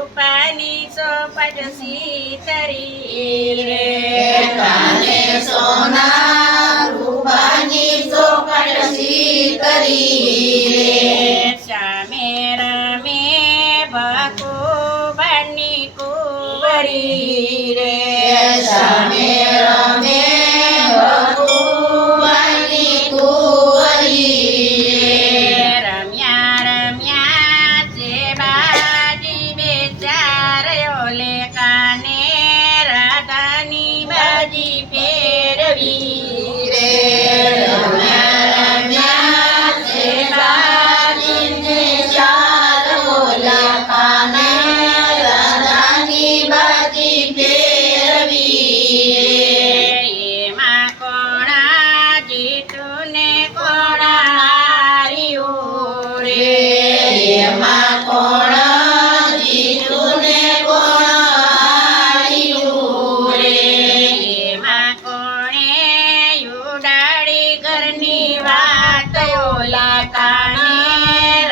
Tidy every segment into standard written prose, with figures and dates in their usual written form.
રૂપાની ચોપટ સીતરી રે કાને સોના રૂપાની ચોપટ સીતરી રે સામે રમે ભગવાનની કુંવરી રે સામે રમે ભગવાનની કુંવરી રે રમ્યા છે બાજી બેચાર ઓલે કાને રાધાની બાજી ફેરવી રે રમ્યા છે બાજીને ચાર ઓલા કાને રાધાની બાજી ફેરવી એમાં કોણા જીતું ને કોણા હાર્યું રે એમાં કોણ જીતું ને કોણ હાર્યું રે એમાં કોણે ઉડાડી ઘરની વાત ઓલા કાને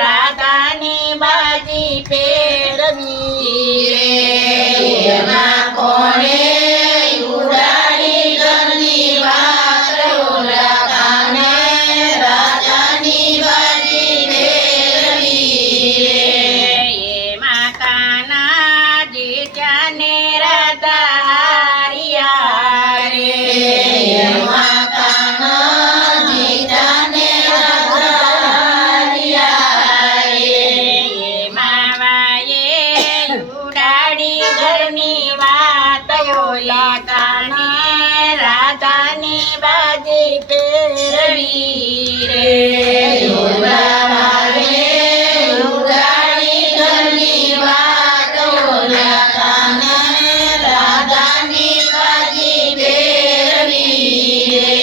રાધાની બાજી ફેરવી રે એમાં કોણે ઉડાડી ઘરની વાત ઓલા કાને રાજાની બાજી ફેરવી રે એમાં કાના જીત્યાને રાધા હાર્યા રે એમાં કાના જીતાને રાધા હાર્યા રે એમાં વાયે ઉડાડી ઘરની વાત ઓલા કાને રાધાની બાજી ફેરવી રે ઉડાડે ઉડાડી ઘરની વાત ઓલા કાને રાધાની બાજી ફેરવી રે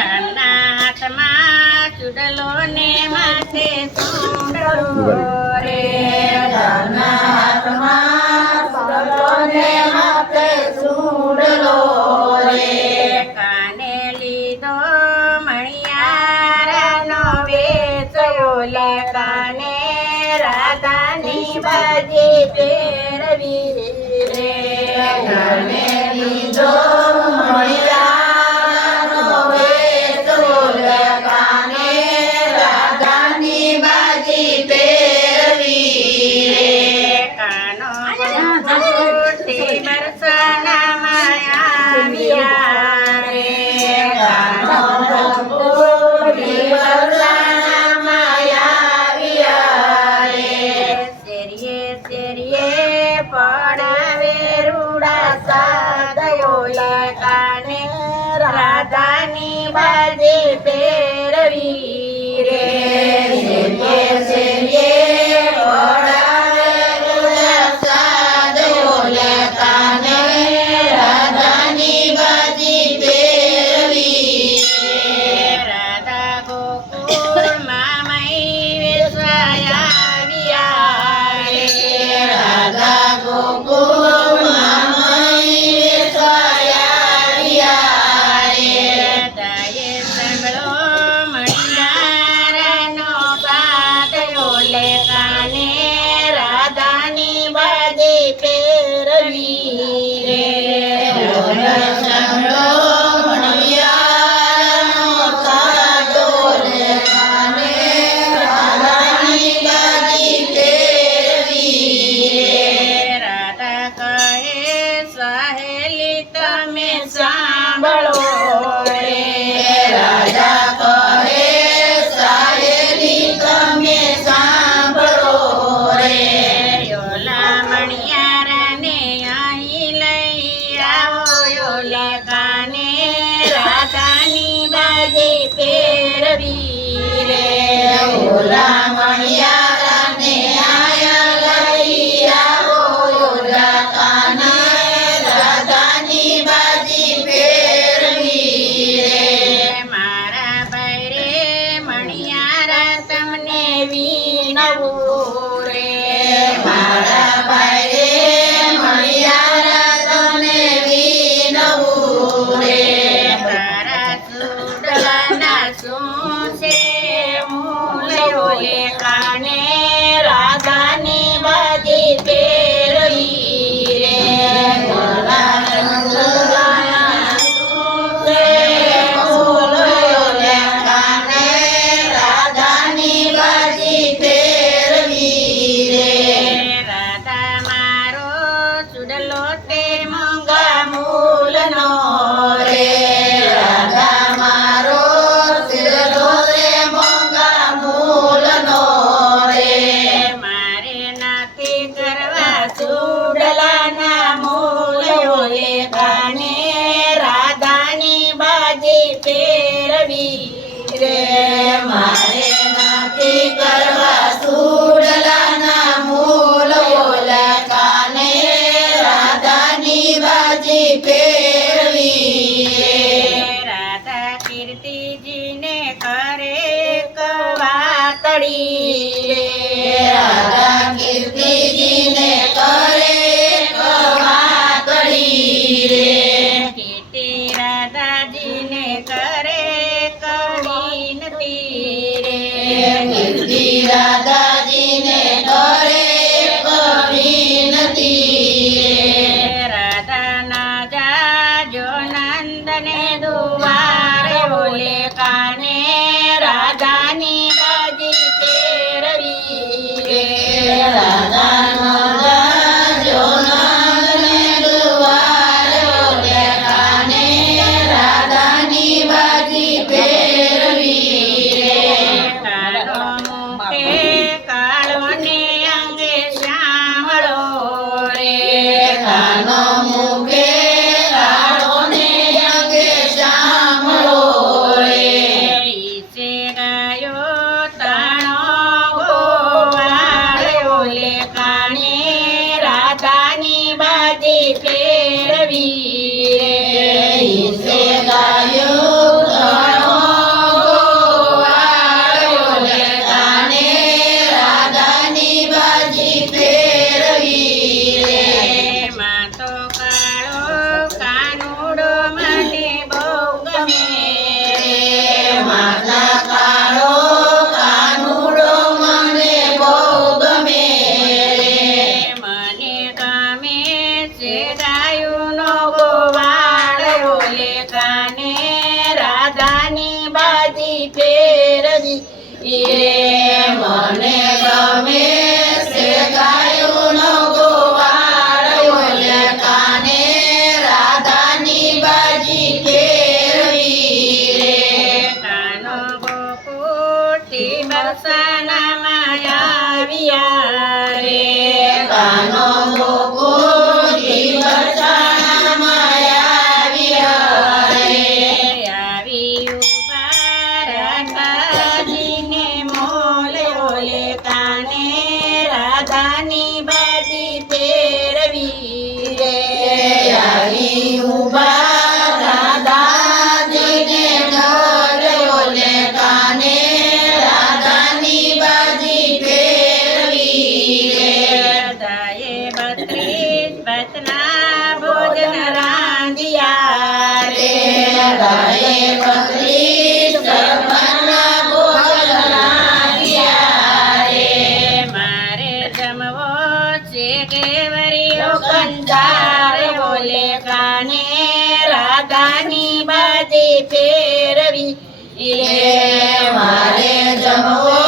હાથમાં ચૂડલો ને માથે સુંડલો રે ઘરના હાથમાં સુડલો ને માથે સુડલો રે કાને લીધો મણિયારાનો વેચ ઓલા કાને રાધાની બાજી ફેરવી રે ઘરને લીધો મણિયારનો વેચ ઓલા કાને રાધાની બાજી ફેરવી રે કાનો છોટી બરસાનામાં આવ્યા રે કાનો ભગોરી વરસાનામાં આવ્યા રે શેરીએ શેરીએ પડાવે રૂડા સાદયોલા કાને રાધાની બાજી ફેરવી રે શેરીએ શેરીએ પડાવે રૂડા સાદ ઓલા કાને રાધાની બાજી ફેરવી રે રાધા ગોકુળમાં મહી વેચાયા રે રાધા ગોકુળમાં મહી વેચાયા રે દાયે સાંભળો મંડળ કાને રાધાની બાજી ફેરવી રે. ઈસે ગાયું ઘણો ગોવાળો લે કાને રાધાની બાજી ફેરવી રે. એમાં તો કાળો કાનુડો મને બહુ ગમે રે. માતા કાળો કાનુડો મને બહુ ગમે રે. મને ગમે છે ગાયુંનો ગોવાળો લે કાને રાધાની બાજી ફેરવી રે. મને ગમે છે ગાયુંનો ગોવાળો લે કાને રાધાની બાજી ફેરવી રે. કાનો ગોકુળથી બરસાનામાં આવ્યા રે. કાનો ગોકુળથી બરસાનામાં આવ્યા રે. આવી ઉભા રાધાજીને મોલે ઓલે કાને રાધાની બાજી ફેરવી રે. આવી ઊભા રાધાજીને ઢોલ્યો લે કાને રાધાની બાજી ફેરવી રે. રાધાએ 32 ભાતના ભોજન રાંધ્યા રે. રાધાએ 32 સર્વના ભોજન રાંધ્યા રે. મારે જમવો છે કેવરીઓ કંટાળ બોલે કાને રાધાની બાજી ફેરવી રે. મારે જમવો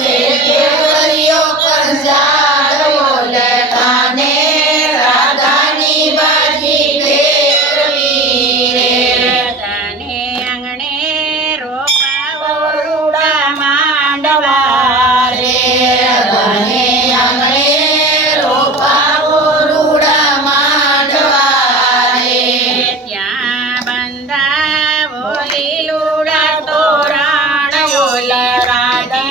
છે કેવરીઓ કંસાળો લે કાને રાધાની બાજી ફેરવી રે. રાધાને આંગણે રોપાવો રૂડા માંડવા રે. રાધાને આંગણે રોપાવો રૂડા માંડવા રે. ત્યાં બંધાવો લીલુડા તોરણ ઓલે રાધે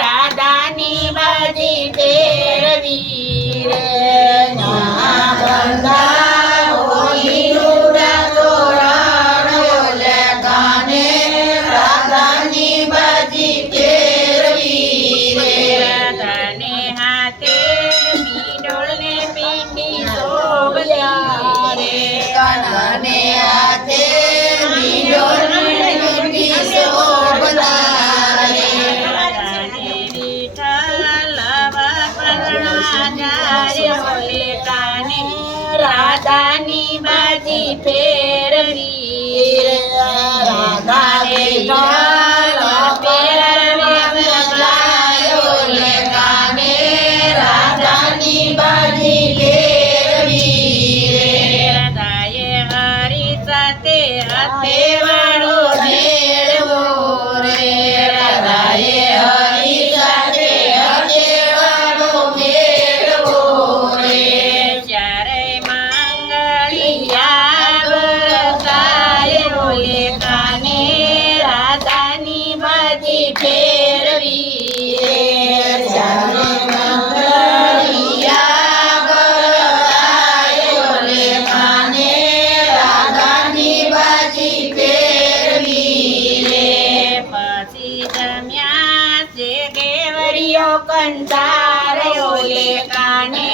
રાધાની બાજી ફેરવી રે. બંધાવો લીલુડા તોરણ લે કાને રાધાની બાજી ફેરવી રે. રાધાને હાથે મીંડોળને પીંડી શોભ્યા રે. કાનાને હાથે મીંડોળને પીંડી શોભતા રે. રાધાને વિઠ્ઠલ વપરાણા જાય ઓલે કાને રાધાની બાજી ફેરવી રે. રાધાને જાય લે કાને રાધાની બાજી ફેરવી રે. રાધાએ હરી સાથે હથેવાળો મેળવો રે. રાધાએ હરી સાથે હથેળાનો મેળવો રે. ચારેય મંગળિયા બરસાય ઓલે કાને રાધાની બાજી ફેરવી રે. ચારે મંગળિયા બરસાયો લે કાને રાધાની બાજી ફેરવી રે. પછી જમ્યા છે કેવડીઓ કંટાળ્યો લે કાને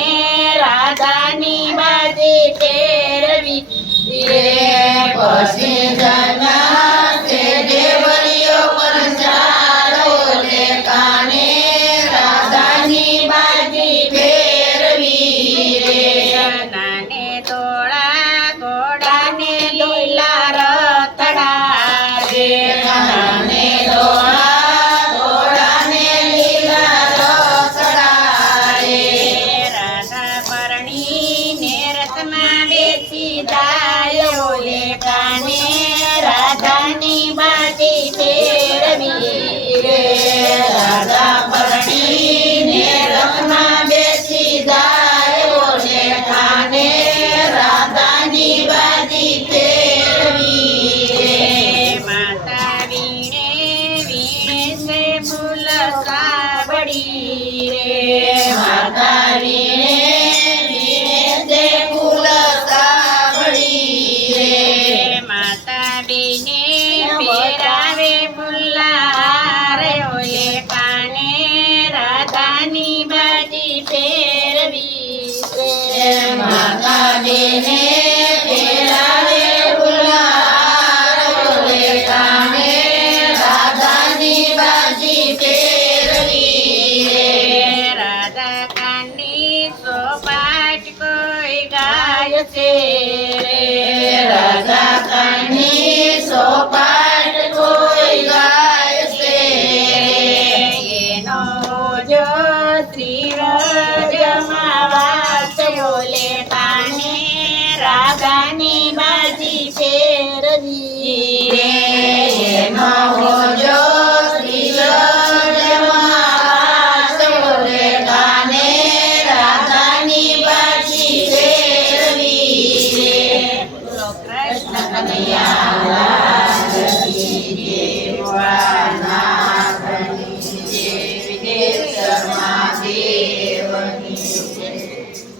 રાધાની બાજી ફેરવી રે. પછી જમ્યા તે દેવરીઓ કંસાળો લે કાને રાધાની બાજી ફેરવી રે. નાને તોળા ઘોડાને લીલા રતડા રે. કાને ધોળા ઘોડાને લીલા રતડા રે. રાધા પરણીને રથમાં બેસી જાય ઓલે કાને માતાજીને પહેરાવે ગુલાલ, બોલે કાને રાધાની બાજી પહેરવી રે. રાધા કાની સોપાટ કોઈ ગાય છે રે. રાધા કાની સોપાટ કોઈ ગાય છે. એનો જો શ્રીરજમાં વાસ બોલે કાને રાધાની બાજી ફેરવી એનો હોજો શ્રીરજમાં બોલે કાને રાધાની બાજી ફેરવી રે. બોલો કૃષ્ણ કનૈયા